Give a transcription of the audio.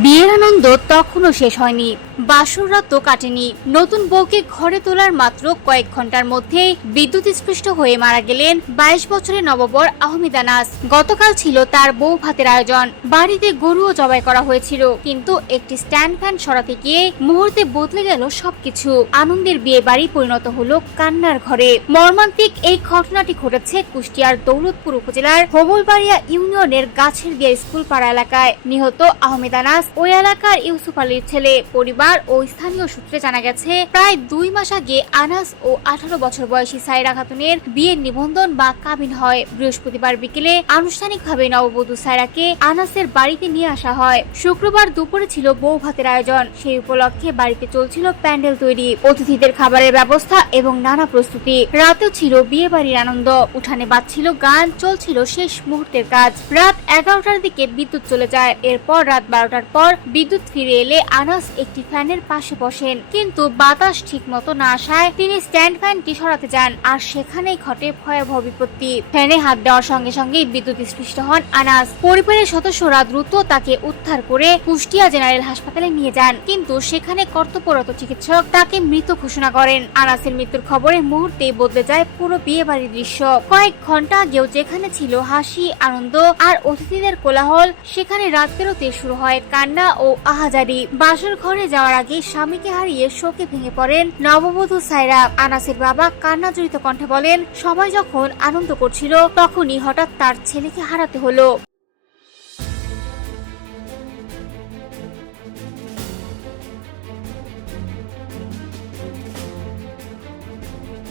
বিয়ের আনন্দ তখনও শেষ হয়নি, বাসর রাতও কাটেনি। নতুন বউকে ঘরে তোলার মাত্র কয়েক ঘন্টার মধ্যেই বিদ্যুৎস্পৃষ্ট হয়ে মারা গেলেন 22 বছরের নববর আহমেদ আনাস। গতকাল ছিল তার বউ ভাতের আয়োজন। বাড়িতে গরুও জবাই করা হয়েছিল, কিন্তু একটি স্ট্যান্ড ফ্যান সরাতে গিয়ে মুহূর্তে বদলে গেল সবকিছু। আনন্দের বিয়ে বাড়ি পরিণত হলো কান্নার ঘরে। মর্মান্তিক এই ঘটনাটি ঘটেছে কুষ্টিয়ার দৌলতপুর উপজেলার হোমলবাড়িয়া ইউনিয়নের গাছের দিয়া স্কুল পাড়া এলাকায়। নিহত আহমেদ আনাস ওই এলাকার ইউসুফ আলীর ছেলে। পরিবার ও স্থানীয় সূত্রে জানা গেছে, প্রায় 2 মাস আগে আনাস ও 18 বছর বয়সী সাইরা খাতুনের বিয়ের নিবন্ধন বা কাবিন হয়। বৃহস্পতিবার বিকেলে আনুষ্ঠানিকভাবে নববধূ সাইরাকে আনাসের বাড়িতে নিয়ে আসা হয়। শুক্রবার দুপুরে ছিল বউ ভাতের আয়োজন। সেই উপলক্ষে বাড়িতে চলছিল প্যান্ডেল তৈরি, অতিথিদের খাবারের ব্যবস্থা এবং নানা প্রস্তুতি। রাতেও ছিল বিয়ে বাড়ির আনন্দ। উঠানে বাজছিল গান, চলছিল শেষ মুহূর্তের কাজ। রাত 11টার দিকে বিদ্যুৎ চলে যায়। এরপর রাত 12টার পর বিদ্যুৎ ফিরে এলে আনাস একটি ফ্যানের পাশে বসেন, কিন্তু বাতাস ঠিক মতো না আসায় তিনি স্ট্যান্ড ফ্যানটি সরাতে যান, আর সেখানেই ঘটে ভয়াবহ বিপত্তি। ফ্যানে হাত দেওয়ার সঙ্গে সঙ্গেই বিদ্যুৎ স্পৃষ্ট হন আনাস। পরিবারের সদস্যরা দ্রুত তাকে উদ্ধার করে কুষ্টিয়া জেনারেল হাসপাতালে নিয়ে যান, কিন্তু সেখানে কর্তব্যরত চিকিৎসক তাকে মৃত ঘোষণা করেন। আনাসের মৃত্যুর খবরে মুহূর্তেই বদলে যায় পুরো বিয়ে বাড়ির দৃশ্য। কয়েক ঘন্টা আগেও যেখানে ছিল হাসি, আনন্দ আর অতিথিদের কোলাহল, সেখানে রাত পেরোতে শুরু হয় কান্না ও আহাজারি। বাসর ঘরে যাওয়ার আগে স্বামীকে হারিয়ে শোকে ভেঙে পড়েন নববধূ সাইরা। আনাসের বাবা কান্না জড়িত কণ্ঠে বলেন, সবাই যখন আনন্দ করছিল, তখনই হঠাৎ তার ছেলেকে হারাতে হলো।